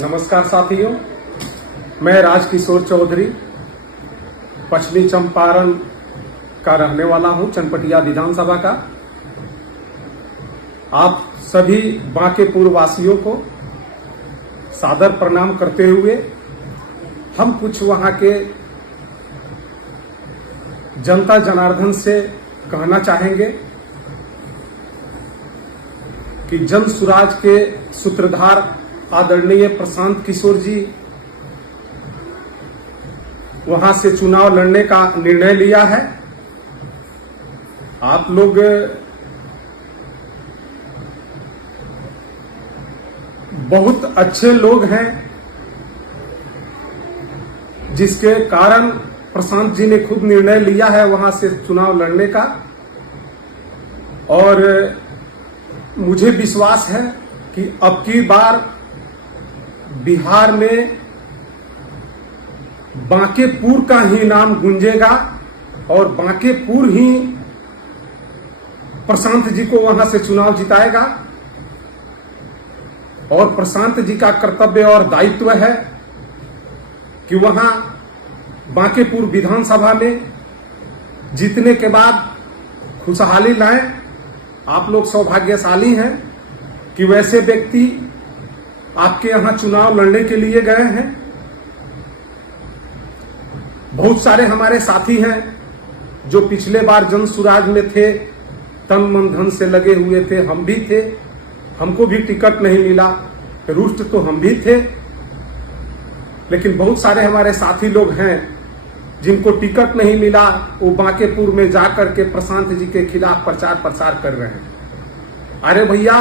नमस्कार साथियों, मैं राजकिशोर चौधरी पश्चिमी चंपारण का रहने वाला हूं, चनपटिया विधानसभा का। आप सभी बांकेपुर वासियों को सादर प्रणाम करते हुए हम कुछ वहां के जनता जनार्दन से कहना चाहेंगे कि जन सुराज के सूत्रधार आदरणीय प्रशांत किशोर जी वहां से चुनाव लड़ने का निर्णय लिया है। आप लोग बहुत अच्छे लोग हैं, जिसके कारण प्रशांत जी ने खुद निर्णय लिया है वहां से चुनाव लड़ने का। और मुझे विश्वास है कि अब की बार बिहार में बांकेपुर का ही नाम गूंजेगा और बांकेपुर ही प्रशांत जी को वहां से चुनाव जिताएगा। और प्रशांत जी का कर्तव्य और दायित्व है कि वहां बांकेपुर विधानसभा में जीतने के बाद खुशहाली लाएं। आप लोग सौभाग्यशाली हैं कि वैसे व्यक्ति आपके यहां चुनाव लड़ने के लिए गए हैं। बहुत सारे हमारे साथी हैं जो पिछले बार जन सुराज में थे, तन मन धन से लगे हुए थे। हम भी थे, हमको भी टिकट नहीं मिला, रुष्ट तो हम भी थे। लेकिन बहुत सारे हमारे साथी लोग हैं जिनको टिकट नहीं मिला, वो बांकेपुर में जाकर के प्रशांत जी के खिलाफ प्रचार प्रसार कर रहे हैं। अरे भैया,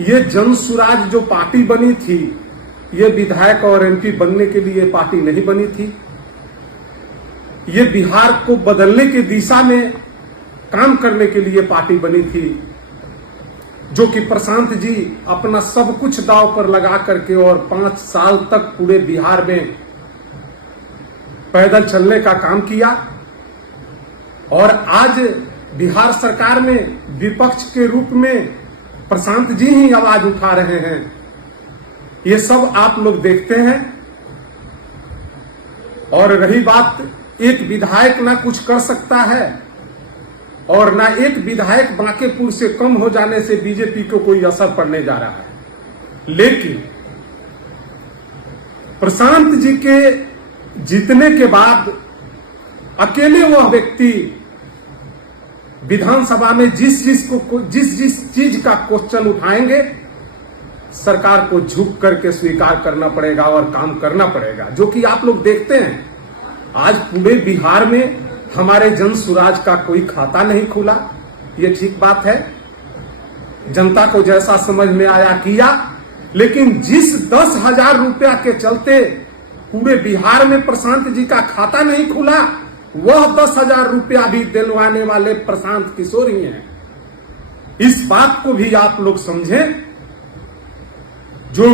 ये जन सुराज जो पार्टी बनी थी, ये विधायक और एमपी बनने के लिए पार्टी नहीं बनी थी। ये बिहार को बदलने की दिशा में काम करने के लिए पार्टी बनी थी, जो कि प्रशांत जी अपना सब कुछ दांव पर लगा करके और 5 साल तक पूरे बिहार में पैदल चलने का काम किया। और आज बिहार सरकार में विपक्ष के रूप में प्रशांत जी ही आवाज उठा रहे हैं। ये सब आप लोग देखते हैं। और रही बात, एक विधायक ना कुछ कर सकता है और ना एक विधायक बांकेपुर से कम हो जाने से बीजेपी को कोई असर पड़ने जा रहा है। लेकिन प्रशांत जी के जीतने के बाद अकेले वह व्यक्ति विधानसभा में जिस चीज का क्वेश्चन उठाएंगे, सरकार को झुक करके स्वीकार करना पड़ेगा और काम करना पड़ेगा, जो कि आप लोग देखते हैं। आज पूरे बिहार में हमारे जन सुराज का कोई खाता नहीं खुला। ये ठीक बात है, जनता को जैसा समझ में आया किया। लेकिन जिस 10,000 रुपया के चलते पूरे बिहार में प्रशांत जी का खाता नहीं खुला, वह 10,000 रुपया भी दिलवाने वाले प्रशांत किशोर ही हैं। इस बात को भी आप लोग समझें। जो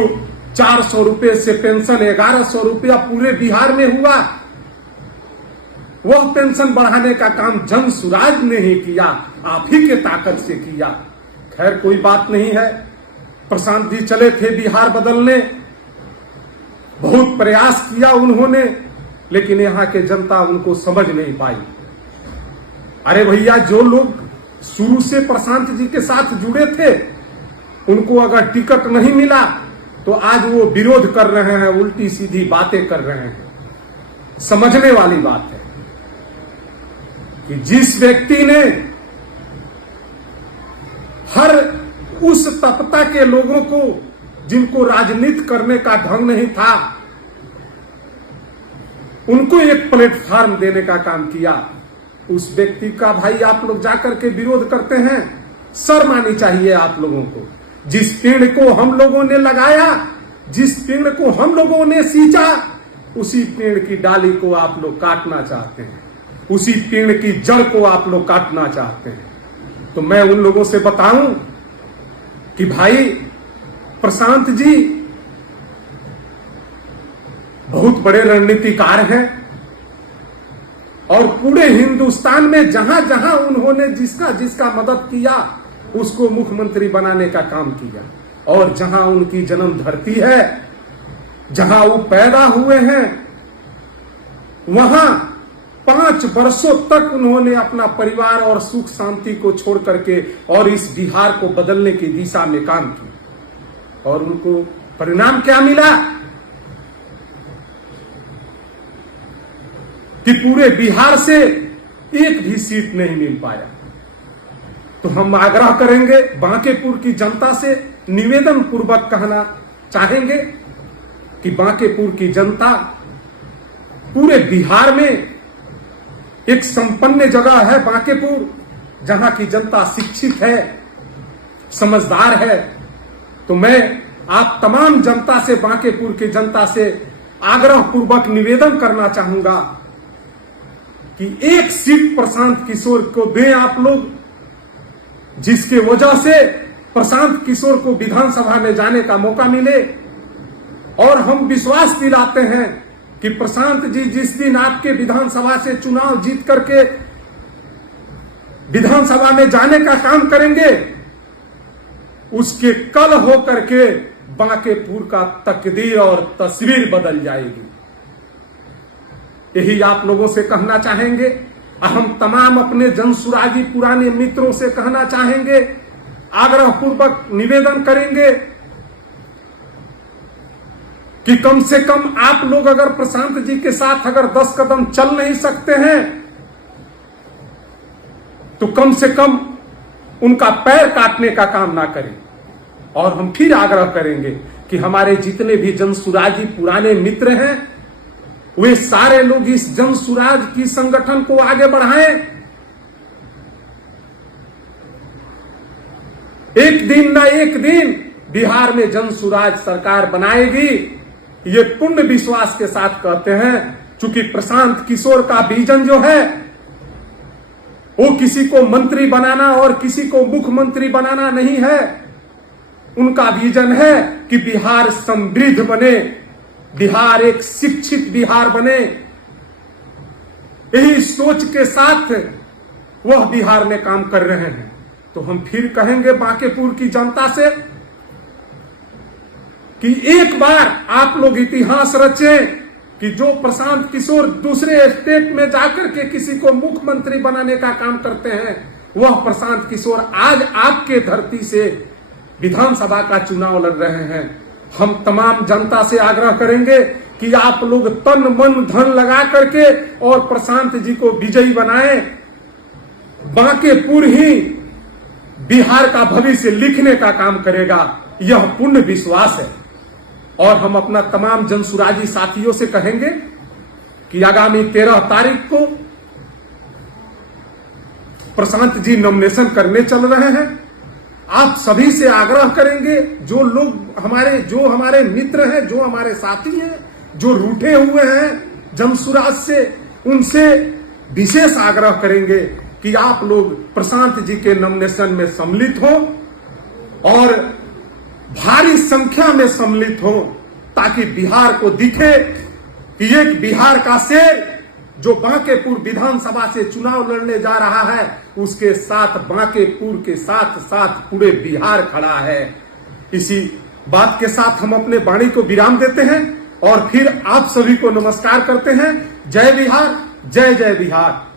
400 रुपये से पेंशन 1100 रुपया पूरे बिहार में हुआ, वह पेंशन बढ़ाने का काम जन सुराज ने ही किया, आप ही के ताकत से किया। खैर, कोई बात नहीं है। प्रशांत जी चले थे बिहार बदलने, बहुत प्रयास किया उन्होंने, लेकिन यहां के जनता उनको समझ नहीं पाई। अरे भैया, जो लोग शुरू से प्रशांत जी के साथ जुड़े थे, उनको अगर टिकट नहीं मिला तो आज वो विरोध कर रहे हैं, उल्टी सीधी बातें कर रहे हैं। समझने वाली बात है कि जिस व्यक्ति ने हर उस तबका के लोगों को, जिनको राजनीति करने का ढंग नहीं था, उनको एक प्लेटफॉर्म देने का काम किया, उस व्यक्ति का भाई आप लोग जाकर के विरोध करते हैं। शर्म आनी चाहिए आप लोगों को। जिस पेड़ को हम लोगों ने लगाया, जिस पेड़ को हम लोगों ने सींचा, उसी पेड़ की डाली को आप लोग काटना चाहते हैं, उसी पेड़ की जड़ को आप लोग काटना चाहते हैं। तो मैं उन लोगों से बताऊं कि भाई, प्रशांत जी बहुत बड़े रणनीतिकार हैं और पूरे हिंदुस्तान में जहां जहां उन्होंने जिसका जिसका मदद किया, उसको मुख्यमंत्री बनाने का काम किया। और जहां उनकी जन्म धरती है, जहां वो पैदा हुए हैं, वहां 5 वर्षों तक उन्होंने अपना परिवार और सुख शांति को छोड़ करके और इस बिहार को बदलने की दिशा में काम किया। और उनको परिणाम क्या मिला कि पूरे बिहार से एक भी सीट नहीं मिल पाया। तो हम आग्रह करेंगे, बांकेपुर की जनता से निवेदन पूर्वक कहना चाहेंगे कि बांकेपुर की जनता पूरे बिहार में एक संपन्न जगह है बांकेपुर, जहां की जनता शिक्षित है, समझदार है। तो मैं आप तमाम जनता से, बांकेपुर की जनता से आग्रह पूर्वक निवेदन करना चाहूंगा कि एक सीट प्रशांत किशोर को दें आप लोग, जिसके वजह से प्रशांत किशोर को विधानसभा में जाने का मौका मिले। और हम विश्वास दिलाते हैं कि प्रशांत जी जिस दिन आपके विधानसभा से चुनाव जीत करके विधानसभा में जाने का काम करेंगे, उसके कल हो करके बांकेपुर का तकदीर और तस्वीर बदल जाएगी। यही आप लोगों से कहना चाहेंगे। हम तमाम अपने जनसुराजी पुराने मित्रों से कहना चाहेंगे, आग्रह पूर्वक निवेदन करेंगे कि कम से कम आप लोग अगर प्रशांत जी के साथ अगर 10 कदम चल नहीं सकते हैं, तो कम से कम उनका पैर काटने का काम ना करें। और हम फिर आग्रह करेंगे कि हमारे जितने भी जनसुराजी पुराने मित्र हैं, वे सारे लोग इस जनसुराज की संगठन को आगे बढ़ाएं। एक दिन ना एक दिन बिहार में जनसुराज सरकार बनाएगी, ये पूर्ण विश्वास के साथ कहते हैं। चूंकि प्रशांत किशोर का विजन जो है, वो किसी को मंत्री बनाना और किसी को मुख्यमंत्री बनाना नहीं है। उनका विजन है कि बिहार समृद्ध बने, बिहार एक शिक्षित बिहार बने। यही सोच के साथ वह बिहार में काम कर रहे हैं। तो हम फिर कहेंगे बांकेपुर की जनता से कि एक बार आप लोग इतिहास रचें कि जो प्रशांत किशोर दूसरे स्टेट में जाकर के किसी को मुख्यमंत्री बनाने का काम करते हैं, वह प्रशांत किशोर आज आपके धरती से विधानसभा का चुनाव लड़ रहे हैं। हम तमाम जनता से आग्रह करेंगे कि आप लोग तन मन धन लगा करके और प्रशांत जी को विजयी बनाएं। बांकेपुर ही बिहार का भविष्य लिखने का काम करेगा, यह पूर्ण विश्वास है। और हम अपना तमाम जनसुराजी साथियों से कहेंगे कि आगामी 13 तारीख को प्रशांत जी नॉमिनेशन करने चल रहे हैं। आप सभी से आग्रह करेंगे, जो लोग हमारे मित्र हैं, जो हमारे साथी हैं, जो रूठे हुए हैं जनसुराज से, उनसे विशेष आग्रह करेंगे कि आप लोग प्रशांत जी के नॉमिनेशन में सम्मिलित हो और भारी संख्या में सम्मिलित हो, ताकि बिहार को दिखे कि एक बिहार का शेर जो बांकेपुर विधानसभा से चुनाव लड़ने जा रहा है, उसके साथ बांकेपुर के साथ साथ पूरे बिहार खड़ा है। इसी बात के साथ हम अपने वाणी को विराम देते हैं और फिर आप सभी को नमस्कार करते हैं। जय बिहार, जय जय बिहार।